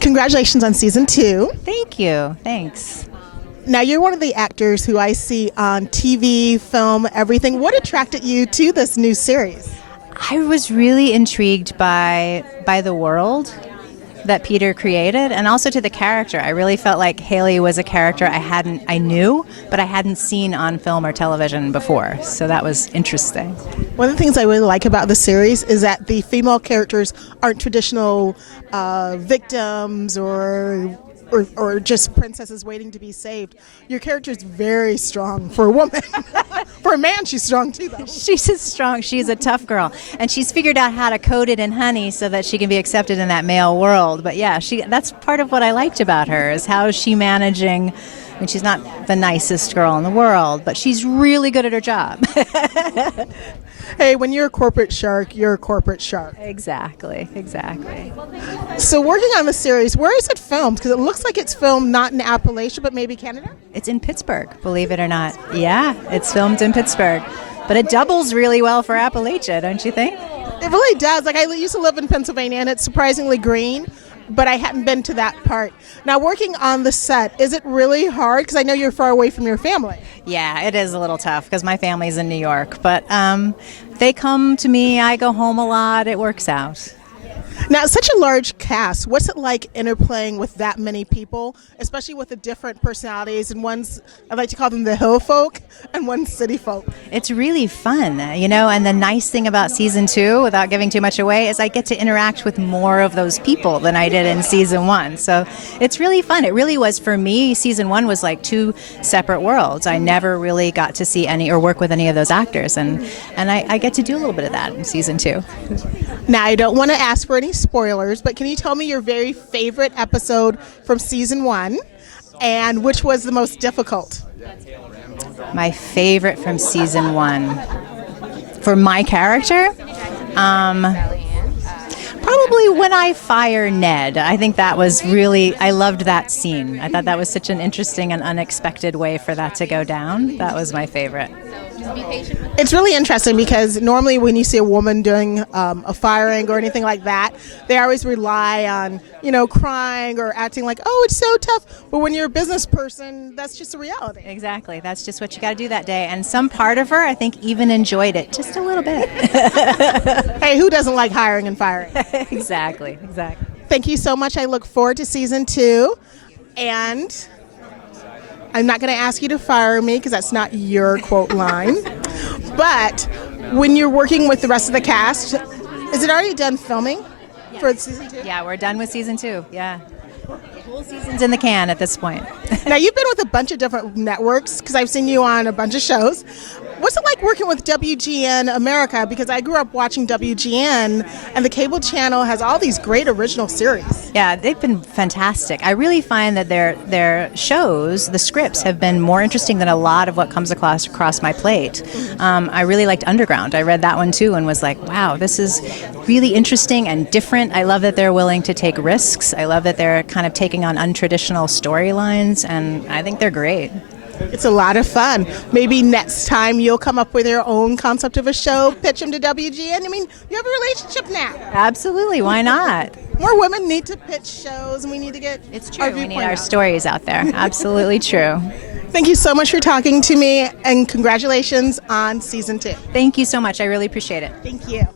Congratulations on season 2. Thank you. Thanks. Now, you're one of the actors who I see on TV, film, everything. What attracted you to this new series? I was really intrigued by the world that Peter created, and also to the character. I really felt like Haylie was a character I knew, but I hadn't seen on film or television before. So that was interesting. One of the things I really like about the series is that the female characters aren't traditional victims or just princesses waiting to be saved. Your character is very strong for a woman. For a man, she's strong too, though. She's a tough girl. And she's figured out how to coat it in honey so that she can be accepted in that male world. But yeah, that's part of what I liked about her, is how is she managing. I mean, she's not the nicest girl in the world, but she's really good at her job. Hey, when you're a corporate shark, you're a corporate shark. Exactly. So working on the series, where is it filmed? Because it looks like it's filmed not in Appalachia, but maybe Canada? It's in Pittsburgh, believe it or not. Yeah, it's filmed in Pittsburgh. But it doubles really well for Appalachia, don't you think? It really does. Like, I used to live in Pennsylvania, and it's surprisingly green, but I hadn't been to that part. Now, working on the set, is it really hard? Because I know you're far away from your family. Yeah, it is a little tough because my family's in New York. But they come to me, I go home a lot, it works out. Now, such a large cast, what's it like interplaying with that many people, especially with the different personalities, and one's, I like to call them the hill folk, and one's city folk? It's really fun, and the nice thing about season 2, without giving too much away, is I get to interact with more of those people than I did in season 1. So it's really fun. It really was, for me, season 1 was like 2 separate worlds. I never really got to see any or work with any of those actors, and I get to do a little bit of that in season 2. Now, I don't want to ask for any spoilers, but can you tell me your very favorite episode from season 1 and which was the most difficult? My favorite from season 1 for my character? Probably when I fire Ned. I think that was really, I loved that scene. I thought that was such an interesting and unexpected way for that to go down. That was my favorite. It's really interesting because normally when you see a woman doing a firing or anything like that, they always rely on, crying or acting like, oh, it's so tough. But when you're a business person, that's just a reality. Exactly. That's just what you got to do that day. And some part of her, I think, even enjoyed it just a little bit. Hey, who doesn't like hiring and firing? Exactly. Thank you so much. I look forward to season 2. And I'm not going to ask you to fire me because that's not your quote line. But when you're working with the rest of the cast, is it already done filming for season 2? Yeah, we're done with season 2. Yeah. The whole season's in the can at this point. Now, you've been with a bunch of different networks because I've seen you on a bunch of shows. What's it like working with WGN America? Because I grew up watching WGN, and the cable channel has all these great original series. Yeah, they've been fantastic. I really find that their shows, the scripts, have been more interesting than a lot of what comes across my plate. I really liked Underground. I read that one too and was like, wow, this is really interesting and different. I love that they're willing to take risks. I love that they're kind of taking on untraditional storylines, and I think they're great. It's a lot of fun. Maybe next time you'll come up with your own concept of a show, pitch them to WGN. I mean, you have a relationship now. Absolutely. Why not? More women need to pitch shows, and we need to get It's true. We need our stories out there. Absolutely true. Thank you so much for talking to me, and congratulations on season 2. Thank you so much. I really appreciate it. Thank you.